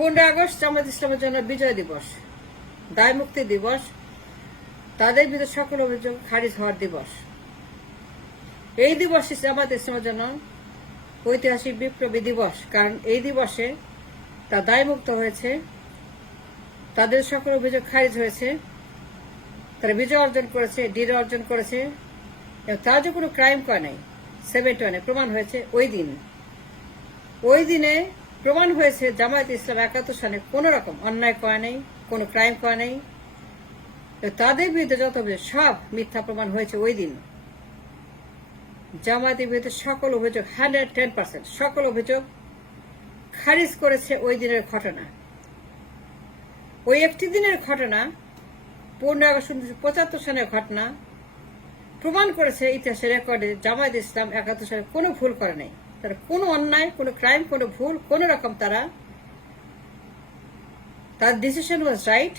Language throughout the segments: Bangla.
15 আগস্ট জামায়াত ইসলামের জন্য বিজয় দিবস, দায় মুক্তি দিবস, তাদের বিরুদ্ধে সকল অভিযোগ খারিজ হওয়ার দিবস। এই দিবস জামায়াত ইসলামের জন্য ঐতিহাসিক বিপ্লবী দিবস, কারণ এই দিবসে তা দায়মুক্ত হয়েছে, তাদের সকল অভিযোগ খারিজ হয়েছে, তারা বিজয় অর্জন করেছে, ডিড অর্জন করেছে এবং তারা যে কোনো ক্রাইম করে নাই 71 প্রমাণ হয়েছে। ওই দিনে প্রমাণ হয়েছে জামায়াত ইসলাম 71 সালে কোন রকম অন্যায় করে নাই, কোনো ক্রাইম করে নাই, তাদের বিরুদ্ধে যত অভিযোগ সব মিথ্যা প্রমাণ হয়েছে। ওই দিন জামায়াতের বিরুদ্ধে সকল অভিযোগ 110% সকল অভিযোগ খারিজ করেছে ওই দিনের ঘটনা। ওই একটি দিনের ঘটনা 15 আগস্ট 1975 সালের ঘটনা প্রমাণ করেছে ইতিহাসের রেকর্ডে জামায়াত ইসলাম 71 সালে কোনো ভুল করে নাই, তারা কোনো অন্যায়, কোনো ক্রাইম, কোনো ভুল, কোন রকম তার ডিসিশন ওয়াজ রাইট,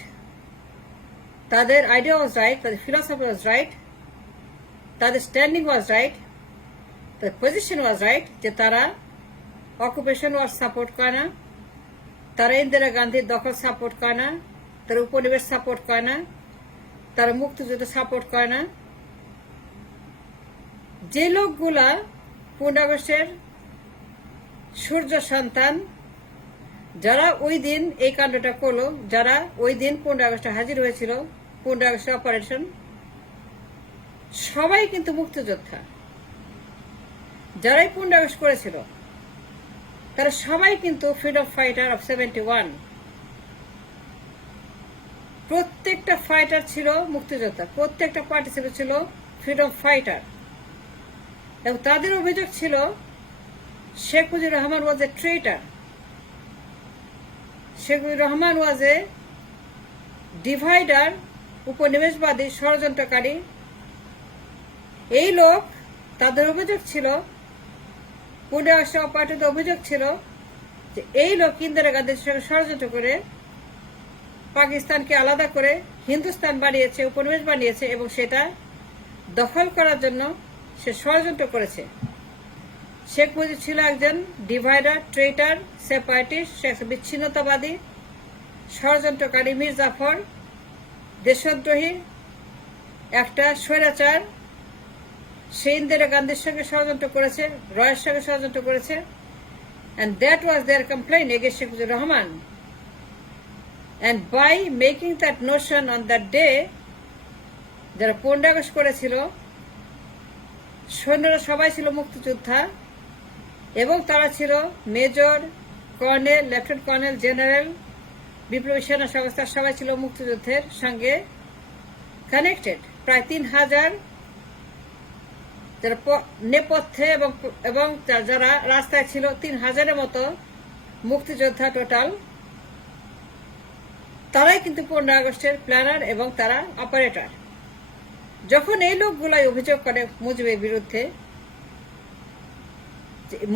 তাদের আইডিয়া ওয়াজ রাইট, তাদের ফিলসফি ওয়াজ রাইট, তাদের স্ট্যান্ডিং ওয়াজ রাইট, তাদের পজিশন ওয়াজ রাইট, যে তারা অকুপেশন ওয়ার সাপোর্ট করে না, তারা ইন্দিরা গান্ধীর দখল সাপোর্ট করে না, তারা উপনিবেশ সাপোর্ট করে না, তারা মুক্তিযুদ্ধ সাপোর্ট করে না। যে লোকগুলা 15 আগস্টের সূর্য সন্তান, যারা ওই দিন এই কাণ্ডটা করলো, যারা ওই দিন 15 আগস্টে হাজির হয়েছিল, 15 আগস্টের অপারেশন, সবাই কিন্তু মুক্তিযোদ্ধা। যারাই 15 আগস্ট করেছিল তারা সবাই কিন্তু ফ্রিডম ফাইটার অফ 71। প্রত্যেকটা ফাইটার ছিল মুক্তিযোদ্ধা, প্রত্যেকটা পার্টিসিপেন্ট ছিল ফ্রিডম ফাইটার। এবং তাদের অভিযোগ ছিল শেখ মুজিবুর রহমান ওয়াজ এ ট্রেটার, শেখ মুজিবুর রহমান ওয়াজ এ ডিভাইডার, উপনিবেশবাদী, ষড়যন্ত্রকারী। এই লোক, তাদের অভিযোগ ছিল, 15 আগস্ট অপারেটিভ অভিযোগ ছিল যে এই লোক ইন্দিরা গান্ধীর সঙ্গে ষড়যন্ত্র করে পাকিস্তানকে আলাদা করে হিন্দুস্তান বানিয়েছে, উপনিবেশ বানিয়েছে এবং সেটা দখল করার জন্য সে ষড়যন্ত্র করেছে। শেখ মুজিব ছিল একজন ডিভাইডার, ট্রেটার, সেপারেটিস্ট, বিচ্ছিন্নতাবাদী, ষড়যন্ত্রকারী, মীর জাফর, দেশদ্রোহী, একটা স্বৈরাচার। সে ইন্দিরা গান্ধীর সঙ্গে ষড়যন্ত্র করেছে, রয়ের সঙ্গে ষড়যন্ত্র করেছে, and that was their complaint against Sheikh Mujibur Rahman. And by making that notion on that day, যারা 15 আগস্ট করেছিল, সৈন্যরা সবাই ছিল মুক্তিযোদ্ধা এবং তারা ছিল major, colonel, lieutenant colonel, general, বিপ্লবী সেনা সংস্থার সবাই ছিল মুক্তিযুদ্ধের সঙ্গে কানেক্টেড। প্রায় 3000 যারা নেপথ্যে এবং যারা রাস্তায় ছিল 3000-এর মতো মুক্তিযোদ্ধা টোটাল, তারাই কিন্তু 15 আগস্টের প্ল্যানার এবং তারা অপারেটর। যখন এই লোকগুলাই অভিযোগ করে মুজিবের বিরুদ্ধে,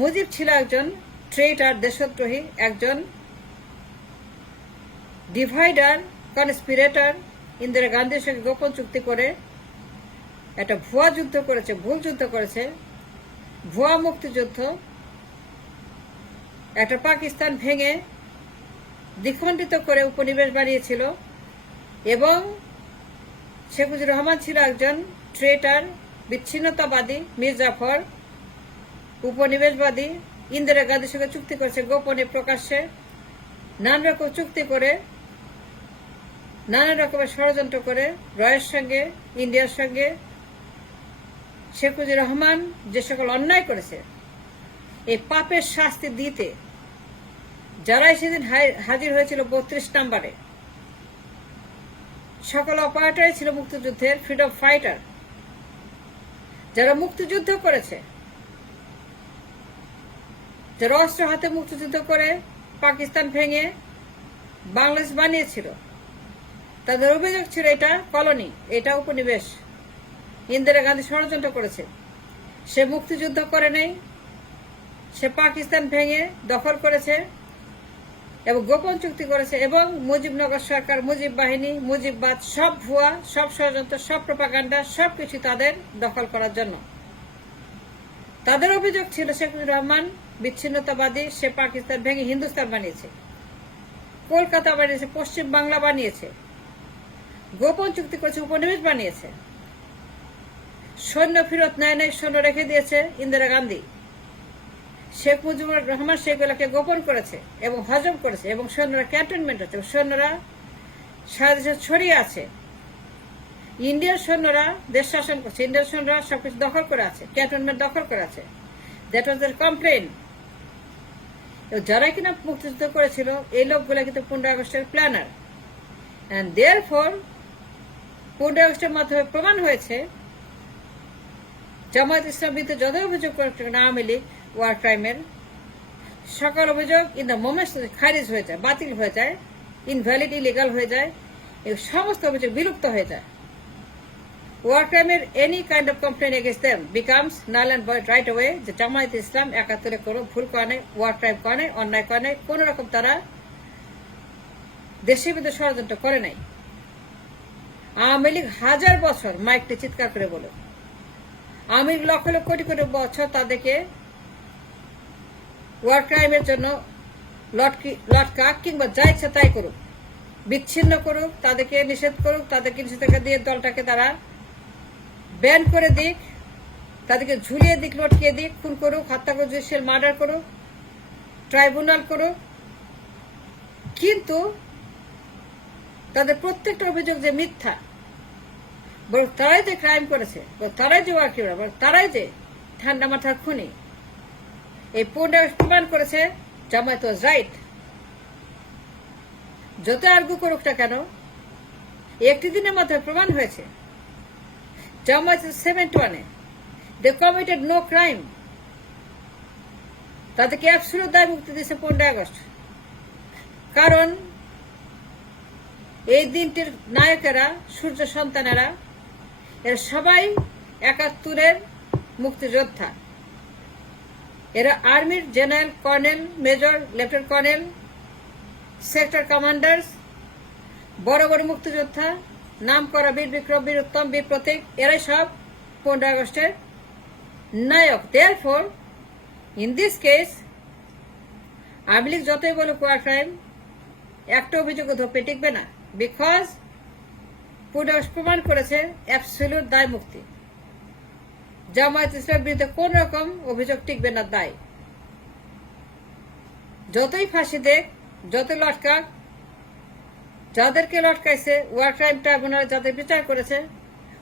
মুজিব ছিল একজন ট্রেটার, দেশদ্রোহী, একজন ডিভাইডার, কনস্পিরেটর, ইন্দিরা গান্ধীর সঙ্গে গোপন চুক্তি করে একটা ভুয়া যুদ্ধ করেছে, ভুল যুদ্ধ করেছে, ভুয়া মুক্তিযুদ্ধ, একটা পাকিস্তান ভেঙে দ্বিখণ্ডিত করে উপনিবেশ বানিয়েছিল। এবং শেখ মুজিবুর রহমান ছিল একজন ট্রেটার, বিচ্ছিন্নতাবাদী, মীর জাফর, উপনিবেশবাদী, ইন্দিরা গান্ধীর সঙ্গে চুক্তি করেছে গোপনে, প্রকাশ্যে, নানা রকম চুক্তি করে, নানা রকমের ষড়যন্ত্র করে, রয়ের সঙ্গে, ইন্ডিয়ার সঙ্গে। শেখ মুজিবুর রহমান যে সকল অন্যায় করেছে, এই পাপের শাস্তি দিতে যারাই সেদিন হাজির হয়েছিল 32 নম্বরে, সকল অপারেটরই ছিল মুক্তিযুদ্ধের ফ্রিডম ফাইটার, যারা মুক্তিযুদ্ধ করেছে, যারা অস্ত্র হাতে মুক্তিযুদ্ধ করে পাকিস্তান ভেঙে বাংলাদেশ বানিয়েছিল। তাদের অভিযোগ ছিল এটা কলোনি, এটা উপনিবেশ, ইন্দিরা গান্ধী ষড়যন্ত্র করেছে। সে মুক্তিযুদ্ধ করে নেই, সে পাকিস্তান ভেঙে দখল করেছে এবং গোপন চুক্তি করেছে। এবং মুজিবনগর সরকার, মুজিব বাহিনী, মুজিববাদ, সব ভুয়া, সব ষড়যন্ত্র, সব প্রোপাগান্ডা, সবকিছু তাদের দখল করার জন্য। তাদের অভিযোগ ছিল শেখ মুজিবুর রহমান বিচ্ছিন্নতাবাদী, সে পাকিস্তান ভেঙে হিন্দুস্তান বানিয়েছে। কলকাতা বানিয়েছে, পশ্চিম বাংলা বানিয়েছে, গোপন চুক্তি করেছে, উপনিবেশ বানিয়েছে, সৈন্য ফেরত নেয় নাই, সৈন্য রেখে দিয়েছে ইন্দিরা গান্ধী। শেখ মুজিবুর রহমান সেগুলোকে গোপন করেছে এবং হজম করেছে, এবং সৈন্যরা ক্যান্টনমেন্ট আছে, সৈন্যরা সারা দেশে ছড়িয়ে আছে। ইন্ডিয়ান সৈন্যরা দেশ শাসন করছে, ইন্ডিয়ান সৈন্যরা সবকিছু দখল করে আছে, ক্যান্টনমেন্ট দখল করে আছে। That was their complain. যারা কিনা মুক্তিযুদ্ধ করেছিল এই লোকগুলো কিন্তু 15 আগস্টের প্ল্যানার, অ্যান্ড দেয়ারফর 15 আগস্টের মাধ্যমে প্রমাণ হয়েছে জামায়াত ইসলাম বিরুদ্ধে যত অভিযোগ করেছে আওয়ামী লীগ ওয়ার ক্রাইমের, সকল অভিযোগ ইন দ্য মোমেন্ট খারিজ হয়ে যায়, বাতিল হয়ে যায়, ইনভ্যালিড, ইলিগাল হয়ে যায়, এই সমস্ত অভিযোগ বিলুপ্ত হয়ে যায়। ওয়ার ক্রাইমের any kind of complain against them becomes null and void right away. যে জামায়াত ইসলাম 71-এ কোনো ভুল করে নাই, ওয়ার ক্রাইম করে নাই, অন্যায় করে নাই, কোন রকম তারা দেশের বিরুদ্ধে ষড়যন্ত্র করে নাই। আওয়ামী লীগ 1000 বছর মাইকটি চিৎকার করে বলো, আওয়ামী লীগ লক্ষ লক্ষ কোটি কোটি বছর তাদেরকে ওয়ার ক্রাইমের জন্য লটকা কিংবা যা ইচ্ছা তাই করুক, বিচ্ছিন্ন করুক, তাদেরকে নিষেধ করুক, তাদেরকে নিষেধাজ্ঞা দিয়ে দলটাকে তারা ব্যান করে দিক, তাদেরকে ঝুলিয়ে দিক, লটকিয়ে দিক, খুন করুক, হত্যা করুক, জুডিশিয়াল মার্ডার করুক, ট্রাইব্যুনাল করুক, কিন্তু তাদের প্রত্যেকটা অভিযোগ যে মিথ্যা, বরং তারাই যে ক্রাইম করেছে, তারাই যে ওয়ার ক্রিমিনাল, তারাই যে ঠান্ডা মাথার খুনি। এই 15 আগস্ট প্রমাণ করেছে জামায়াত ওয়াজ রাইট। যত আর্গু করুক না কেন, একটি দিনের মাধ্যমে প্রমাণ হয়েছে জামায়াত 71-এ দে কমিটেড নো ক্রাইম, তাদেরকে অ্যাবসলিউট দায় মুক্তি দিয়েছে 15 আগস্ট। কারণ এই দিনটির নায়কেরা, সূর্য সন্তানেরা, এরা সবাই 71-এর মুক্তিযোদ্ধা। এরা আর্মির general, colonel, major, lieutenant colonel, sector commanders, বড় বড় মুক্তিযোদ্ধা, নাম করা বীর বিক্রম, বীর উত্তম, বীর প্রতীক, এরাই সব 15 আগস্টের নায়ক। Therefore in this case Awami League যতই বলুক ওয়ার ক্রাইম, একটা অভিযোগ ধোপে টিকবে না, বিকজ 15 আগস্ট প্রমাণ করেছে অ্যাবসলিউট দায় মুক্তি। জামায়াত ইসলামের বিরুদ্ধে কোন রকম অভিযোগ টিকবে না, দায়। যতই ফাঁসি দেখ, যত লটকাক, যাদেরকে লটকাইছে ওয়ার ক্রাইম ট্রাইব্যুনাল, যাদের বিচার করেছে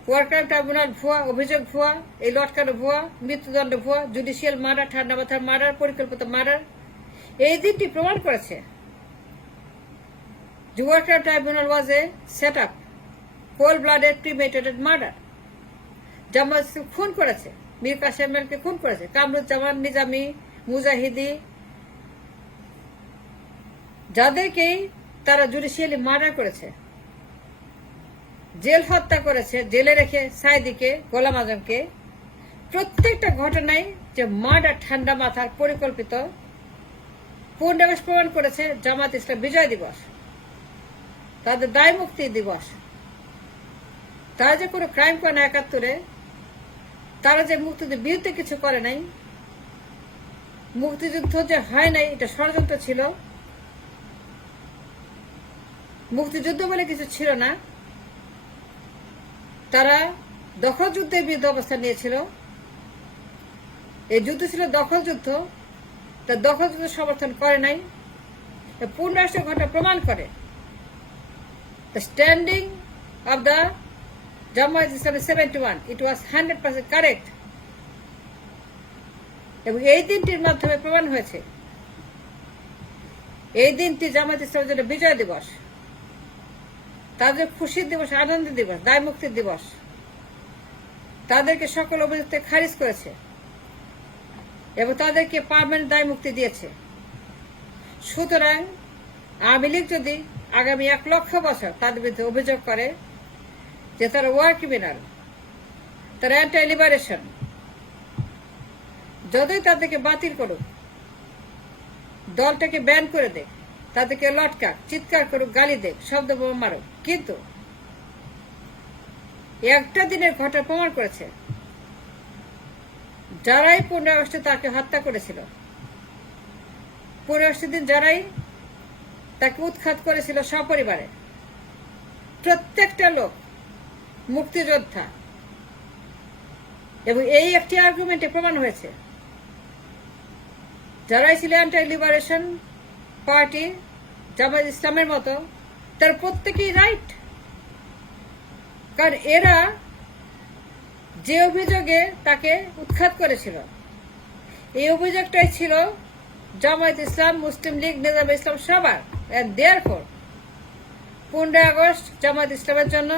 ওয়ার ক্রাইম ট্রাইব্যুনাল ভুয়া, অভিযোগ ভুয়া, এই লটকানো ভুয়া, মৃত্যুদণ্ড ভুয়া, জুডিশিয়াল মার্ডার, ঠান্ডা মাথার মার্ডার, পরিকল্পিত মার্ডার। এই দিনটি প্রমাণ করেছে যে war crime tribunal was a set up, cold blooded, premeditated murder. Jamaat খুন করেছে, মীর কাসেমকে খুন করেছে, কামরুজ্জামান, নিজামী, মুজাহিদি, যাদেরকেই তারা জুডিশিয়ালি মার্ডার করেছে, জেল হত্যা করেছে, জেলে রেখে সাইদিকে, গোলাম আজমকে। প্রত্যেকটা ঘটনায় যে মার্ডার, ঠান্ডা মাথার পরিকল্পিত। 15 আগস্ট প্রমাণ করেছে জামায়াত ইসলাম বিজয় দিবস, তাদের দায় মুক্তি দিবস। তারা যে কোনো ক্রাইম করে না 71-এ, তারা যে মুক্তিযুদ্ধের বিরুদ্ধে কিছু করে নাই, মুক্তিযুদ্ধ যে হয় নাই এটা ষড়যন্ত্র ছিল, মুক্তিযুদ্ধ বলে কিছু ছিল না, তারা দখল যুদ্ধের বিরুদ্ধে অবস্থান নিয়েছিল। এই যুদ্ধ ছিল দখল যুদ্ধ, তা দখল যুদ্ধ সমর্থন করে নাই। 15 আগস্টের ঘটনা প্রমাণ করে the standing of the Jamaat Islam 71, it was 100% correct. এবং এই দিনটির মাধ্যমে প্রমাণ হয়েছে এই দিনটি জামায়াত ইসলামের জন্য বিজয় দিবস, তাদের খুশির দিবস, আনন্দের দিবস, দায় মুক্তির দিবস। তাদেরকে সকল অভিযোগ থেকে খারিজ করেছে এবং তাদেরকে পার্মানেন্ট দায় মুক্তি দিয়েছে। সুতরাং আওয়ামী লীগ যদি আগামী 1 লক্ষ বছর তাদের বিরুদ্ধে অভিযোগ করে যে তারা ওয়ার ক্রিমিনাল, তারা অ্যান্টি লিবারেশন, যতই তাদেরকে বাতিল করুক, দলটাকে ব্যান করে দেখ, তাদেরকে লটকাক, চিৎকার করুক, গালি দেখ, শব্দ বোমা মারুক, কিন্তু একটা দিনের ঘটনা প্রমাণ করেছে যারাই 15 আগস্টে তাকে হত্যা করেছিল, 15 আগস্টের দিন যারাই তাকে উৎখাত করেছিল সপরিবারে। প্রত্যেকটা লোক মুক্তিযোদ্ধা, এবং এই একটি আর্গুমেন্টে প্রমাণ হয়েছে যারাই ছিল অ্যান্টি লিবারেশন পার্টি, জামায়াত ইসলামের মতো, তার প্রত্যেকেই রাইট। কারণ এরা যে অভিযোগে তাকে উৎখাত করেছিল, এই অভিযোগটাই ছিল জামায়াত ইসলাম, মুসলিম লীগ, নিজাম ইসলাম সবার। এন্ড দেয়ারফর 15 আগস্ট জামায়াত ইসলামের জন্য,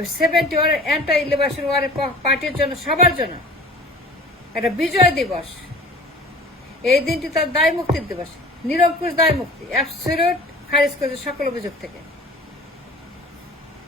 71 অ্যান্টি লিবারেশন ওয়ারের পার্টির জন্য, সবার জন্য একটা বিজয় দিবস। এই দিনটি তার দায় মুক্তির দিবস, নিরঙ্কুশ দায় মুক্তি, অ্যাবসলিউট খারিজ করেছে সকল অভিযোগ থেকে।